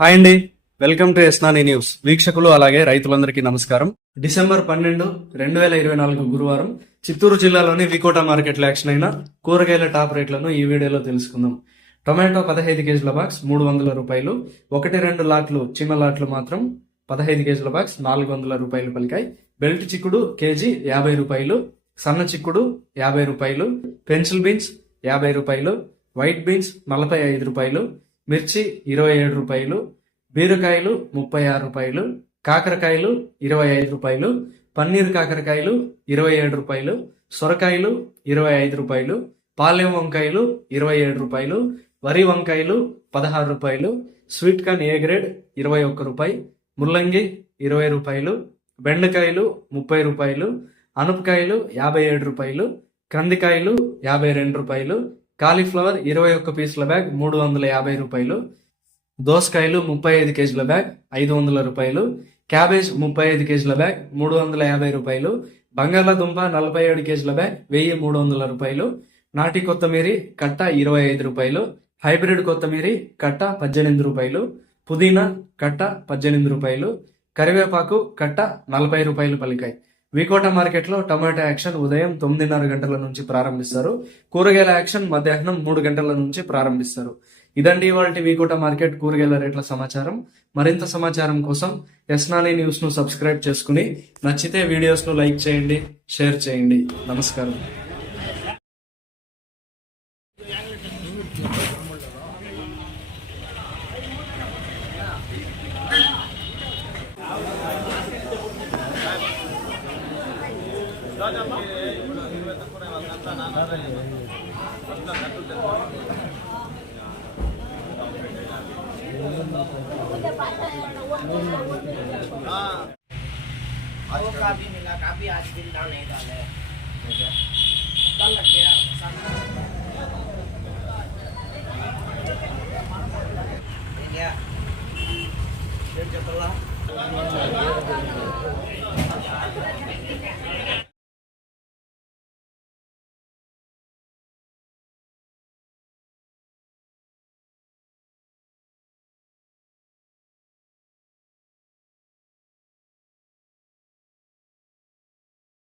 Hi అండి. Welcome to ఎస్నాని news. వీక్షకులు అలాగే రైతులందరికీ నమస్కారం. డిసెంబర్ పన్నెండు రెండు వేల ఇరవై నాలుగు గురువారం చిత్తూరు జిల్లాలోని వికోట మార్కెట్లో యాక్షన్ అయిన కూరగాయల టాప్ రేట్లను ఈ వీడియోలో తెలుసుకుందాం. టొమాటో పదహైదు కేజీల బాక్స్ మూడు వందల రూపాయలు ఒకటి రెండు లాట్లు చిన్న లాట్లు మాత్రం పదహైదు కేజీల బాక్స్ నాలుగు వందల రూపాయలు పలికాయి. బెల్ట్ చిక్కుడు కేజీ యాభై రూపాయలు సన్న చిక్కుడు యాభై రూపాయలు పెన్సిల్ బీన్స్ యాభై రూపాయలు వైట్ బీన్స్ నలభై ఐదు రూపాయలు మిర్చి ఇరవై ఏడు రూపాయలు బీరకాయలు ముప్పై ఆరు రూపాయలు కాకరకాయలు ఇరవై ఐదు రూపాయలు పన్నీర్ కాకరకాయలు ఇరవై ఏడు రూపాయలు సొరకాయలు ఇరవై ఐదు రూపాయలు పాలెం వంకాయలు ఇరవై ఏడు రూపాయలు వరి వంకాయలు పదహారు రూపాయలు స్వీట్ కార్న్ ఏ గ్రేడ్ ఇరవై ఒక్క రూపాయి ముల్లంగి ఇరవై రూపాయలు బెండకాయలు ముప్పై రూపాయలు అనపకాయలు యాభై ఏడు రూపాయలు కందికాయలు యాభై రెండు రూపాయలు కాలీఫ్లవర్ ఇరవై ఒక్క పీసుల బ్యాగ్ మూడు వందల యాభై రూపాయలు. దోసకాయలు ముప్పై ఐదు కేజీల బ్యాగ్ ఐదు వందల రూపాయలు. క్యాబేజ్ ముప్పై ఐదు కేజీల బ్యాగ్ మూడు వందల యాభై రూపాయలు. బంగాళాదుంప నలభై ఏడు కేజీల బ్యాగ్ వెయ్యి మూడు వందల రూపాయలు. నాటి కొత్తమీరి కట్ట ఇరవై ఐదు రూపాయలు. హైబ్రిడ్ కొత్తమీరి కట్ట పద్దెనిమిది రూపాయలు. పుదీనా కట్ట పద్దెనిమిది రూపాయలు. కరివేపాకు కట్ట నలభై రూపాయలు పలికాయి. వికోట మార్కెట్లో టమాటా యాక్షన్ ఉదయం తొమ్మిదిన్నర గంటల నుంచి ప్రారంభిస్తారు. కూరగాయల యాక్షన్ మధ్యాహ్నం మూడు గంటల నుంచి ప్రారంభిస్తారు. ఇదండి ఇవాళ వికోట మార్కెట్ కూరగాయల రేట్ల సమాచారం. మరింత సమాచారం కోసం ఎస్నాని న్యూస్ను సబ్స్క్రైబ్ చేసుకుని నచ్చితే వీడియోస్ను లైక్ చేయండి షేర్ చేయండి. నమస్కారం. Ya. Dia telah. Ya.